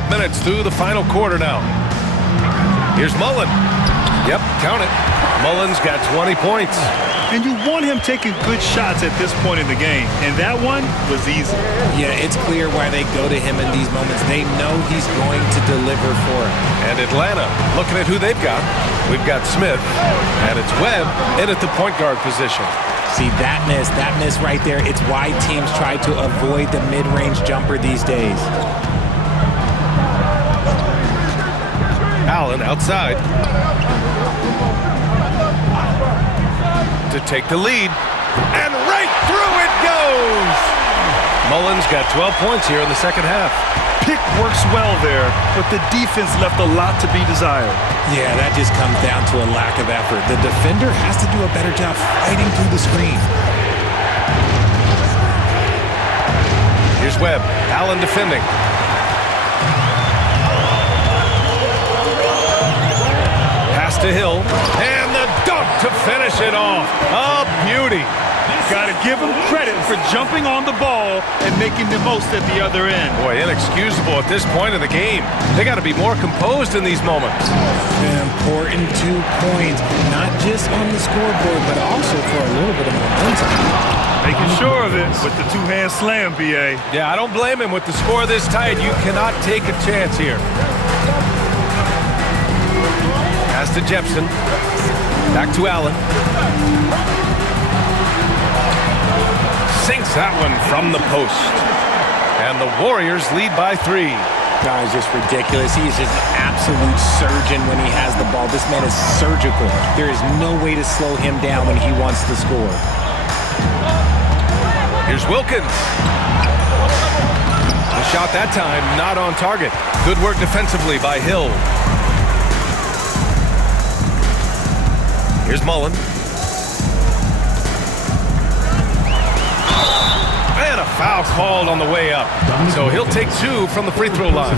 2.5 minutes through the final quarter now. Here's Mullen. Yep, count it. Mullen's got 20 points. And you want him taking good shots at this point in the game. And that one was easy. Yeah, it's clear why they go to him in these moments. They know he's going to deliver for it. And Atlanta, looking at who they've got. We've got Smith, and it's Webb in at the point guard position. See, that miss right there, it's why teams try to avoid the mid-range jumper these days. Allen outside to take the lead, and right through it goes! Mullen's got 12 points here in the second half. Pick works well there, but the defense left a lot to be desired. Yeah, that just comes down to a lack of effort. The defender has to do a better job fighting through the screen. Here's Webb. Allen defending. Pass to Hill, and the dunk to finish it off. A beauty. Got to give him credit for jumping on the ball and making the most at the other end. Boy, inexcusable at this point in the game. They got to be more composed in these moments. An important 2 points, not just on the scoreboard, but also for a little bit of momentum. Making sure of it with the two-hand slam, B.A. Yeah, I don't blame him with the score this tight. You cannot take a chance here. Pass to Jepson. Back to Allen. Sinks that one from the post. And the Warriors lead by 3. Guys, just ridiculous. He is just an absolute surgeon when he has the ball. This man is surgical. There is no way to slow him down when he wants to score. Here's Wilkins. The shot that time not on target. Good work defensively by Hill. Here's Mullen. And a foul called on the way up. So he'll take 2 from the free throw line.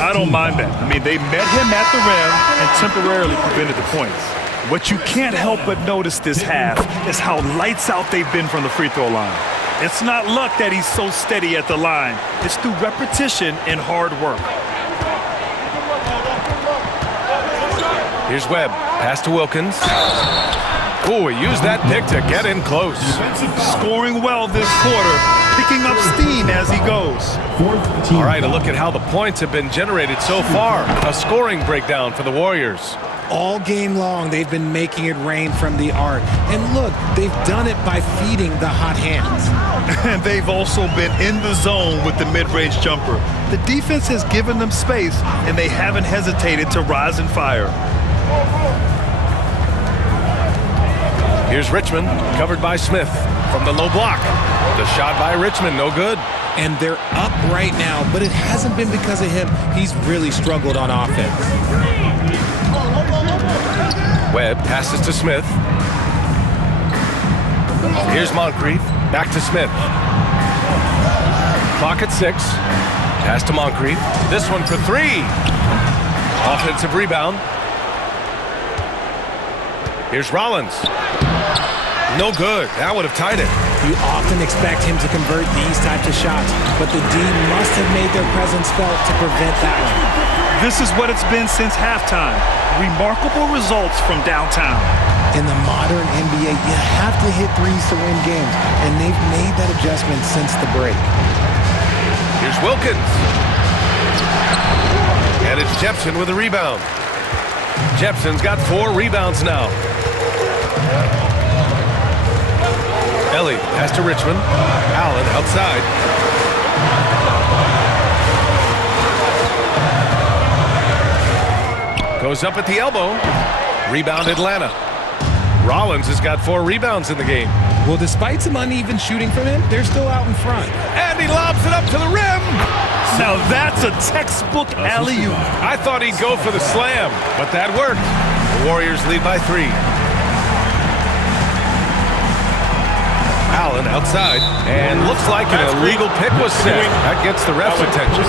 I don't mind that. I mean, they met him at the rim and temporarily prevented the points. What you can't help but notice this half is how lights out they've been from the free throw line. It's not luck that he's so steady at the line. It's through repetition and hard work. Here's Webb. Pass to Wilkins. Oh, he used that pick to get in close. Scoring well this quarter, picking up steam as he goes. All right, a look at how the points have been generated so far. A scoring breakdown for the Warriors. All game long, they've been making it rain from the arc. And look, they've done it by feeding the hot hands. And they've also been in the zone with the mid-range jumper. The defense has given them space, and they haven't hesitated to rise and fire. Here's Richmond, covered by Smith from the low block. The shot by Richmond, no good. And they're up right now, but it hasn't been because of him. He's really struggled on offense. Webb passes to Smith. Here's Moncrief, back to Smith. Clock at 6. Pass to Moncrief. This one for 3. Offensive rebound. Here's Rollins. No good. That would have tied it. You often expect him to convert these types of shots, but the D must have made their presence felt to prevent that one. This is what it's been since halftime. Remarkable results from downtown. In the modern NBA, you have to hit threes to win games, and they've made that adjustment since the break. Here's Wilkins. And it's Jepson with a rebound. Jepson's got 4 rebounds now. Ellie, pass to Richmond. Allen outside. Goes up at the elbow. Rebound Atlanta. Rollins has got 4 rebounds in the game. Well, despite some uneven shooting from him, they're still out in front. And he lobs it up to the rim. Now that's a textbook alley-oop. I thought he'd go for the slam, but that worked. The Warriors lead by 3. Allen outside, and looks like an illegal pick was set. That gets the ref's attention.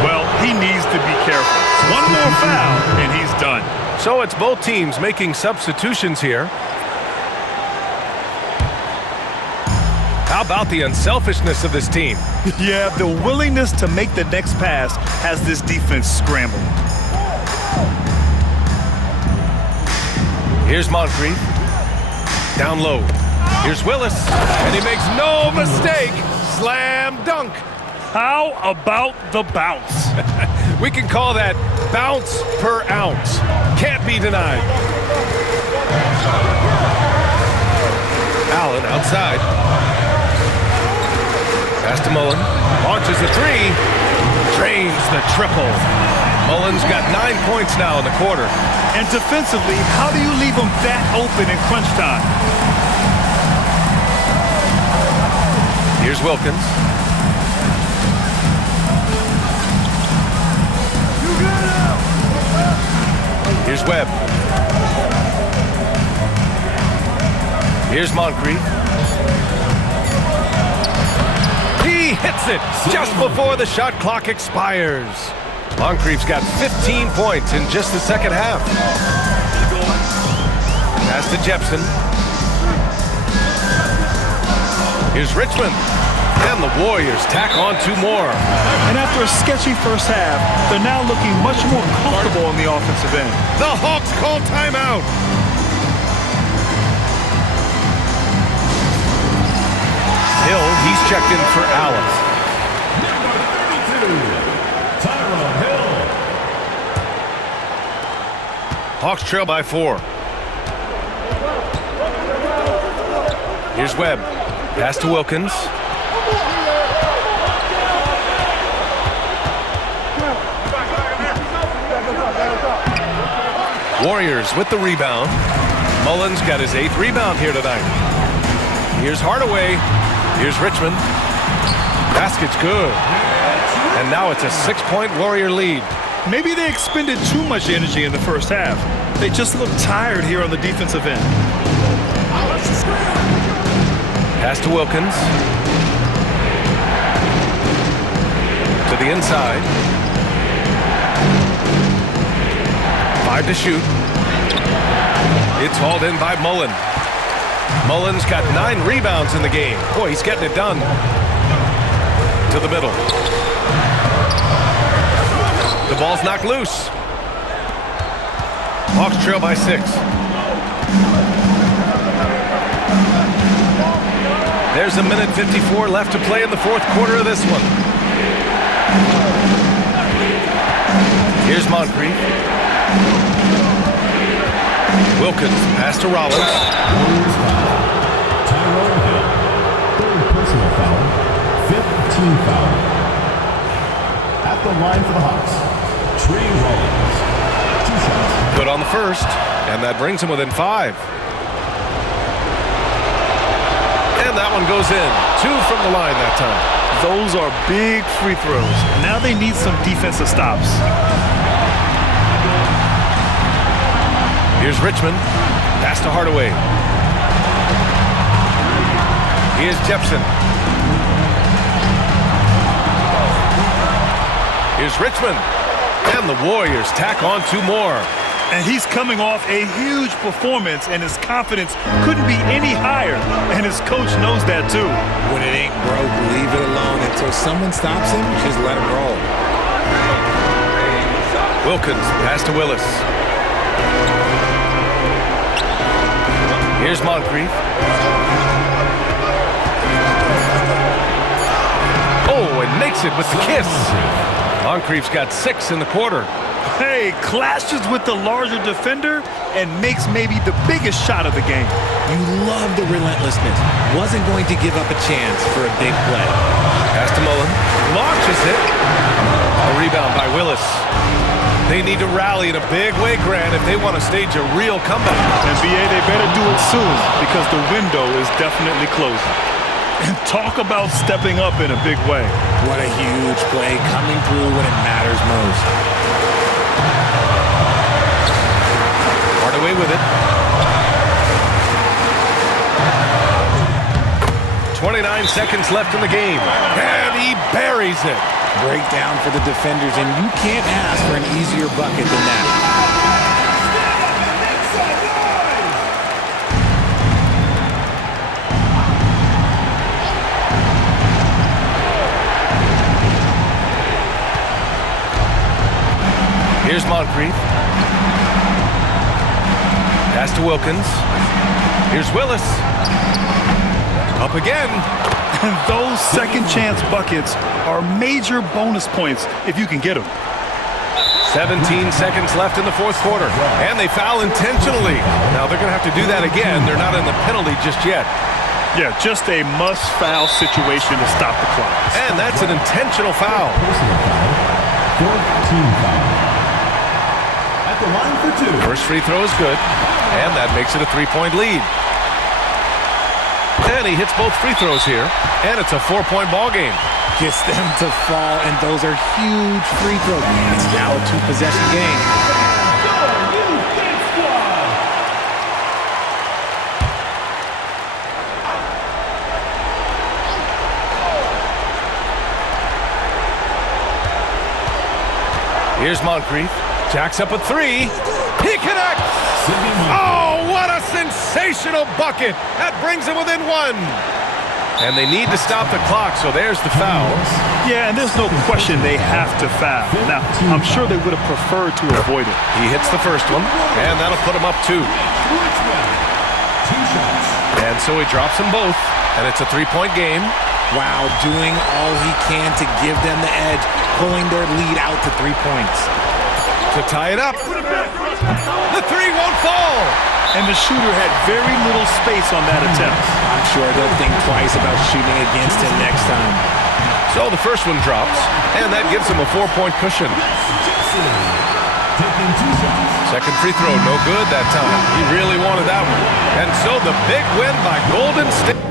Well, he needs to be careful. One more foul, and he's done. So it's both teams making substitutions here. How about the unselfishness of this team? Yeah, the willingness to make the next pass has this defense scrambling. Here's Moncrief. Down low. Here's Willis. And he makes no mistake. Slam dunk. How about the bounce? We can call that bounce per ounce. Can't be denied. Allen outside. Pass to Mullen. Launches a three. Drains the triple. Mullen's got 9 points now in the quarter. And defensively, how do you leave them that open in crunch time? Here's Wilkins. Here's Webb. Here's Moncrief. He hits it just before the shot clock expires. Moncrief's got 15 points in just the second half. Pass to Jepson. Here's Richmond. And the Warriors tack on 2 more. And after a sketchy first half, they're now looking much more comfortable on the offensive end. The Hawks call timeout. Hill, he's checked in for Allen. Hawks trail by 4. Here's Webb. Pass to Wilkins. Warriors with the rebound. Mullen's got his 8th rebound here tonight. Here's Hardaway. Here's Richmond. Basket's good. And now it's a 6-point Warrior lead. Maybe they expended too much energy in the first half. They just look tired here on the defensive end. Pass to Wilkins. To the inside. 5 to shoot. It's hauled in by Mullen. Mullen's got 9 rebounds in the game. Boy, he's getting it done. To the middle. The ball's knocked loose. Hawks trail by 6. There's a minute 54 left to play in the 4th quarter of this one. Here's Moncrief. Wilkins, pass to Rollins. Tyrone Hill, 3rd personal foul, 5th team foul. At the line for the Hawks, Trey Rollins. 2 shots. Good on the first, and that brings him within 5. And that one goes in. 2 from the line that time. Those are big free throws. Now they need some defensive stops. Here's Richmond. Pass to Hardaway. Here's Jepson. Here's Richmond. And the Warriors tack on 2 more. And he's coming off a huge performance, and his confidence couldn't be any higher. And his coach knows that too. When it ain't broke, leave it alone until someone stops him. Just let him roll. Wilkins, pass to Willis. Here's Moncrief. Oh, and makes it with the kiss. Moncrief's got 6 in the quarter. Hey, clashes with the larger defender and makes maybe the biggest shot of the game. You love the relentlessness. Wasn't going to give up a chance for a big play. Pass to Mullen. Launches it. A rebound by Willis. They need to rally in a big way, Grant, if they want to stage a real comeback. And BA, they better do it soon because the window is definitely closing. And talk about stepping up in a big way. What a huge play coming through when it matters most. Hardaway with it. 29 seconds left in the game. And he buries it. Breakdown for the defenders, and you can't ask for an easier bucket than that. Here's Moncrief. Pass to Wilkins. Here's Willis. Up again. And those second chance buckets are major bonus points if you can get them. 17 seconds left in the fourth quarter. And they foul intentionally. Now they're going to have to do that again. They're not in the penalty just yet. Yeah, just a must-foul situation to stop the clock. And that's an intentional foul. Personal foul. Fourth team foul. At the line for two. First free throw is good. And that makes it a 3-point lead. And he hits both free throws here. And it's a 4-point ball game. Gets them to fall, and those are huge free throws. It's now a 2-possession game. Here's Moncrief. Jacks up a three. He connects. Oh, what a sensational bucket. That brings him within one. And they need to stop the clock, so there's the foul. Yeah, and there's no question they have to foul. Now, I'm sure they would have preferred to avoid it. He hits the first one, and that'll put him up 2. And so he drops them both, and it's a 3-point game. Wow, doing all he can to give them the edge, pulling their lead out to 3 points. To tie it up. The three won't fall. And the shooter had very little space on that attempt. I'm sure they'll think twice about shooting against him next time. So the first one drops, and that gives him a 4-point cushion. Second free throw, no good that time. He really wanted that one. And so the big win by Golden State.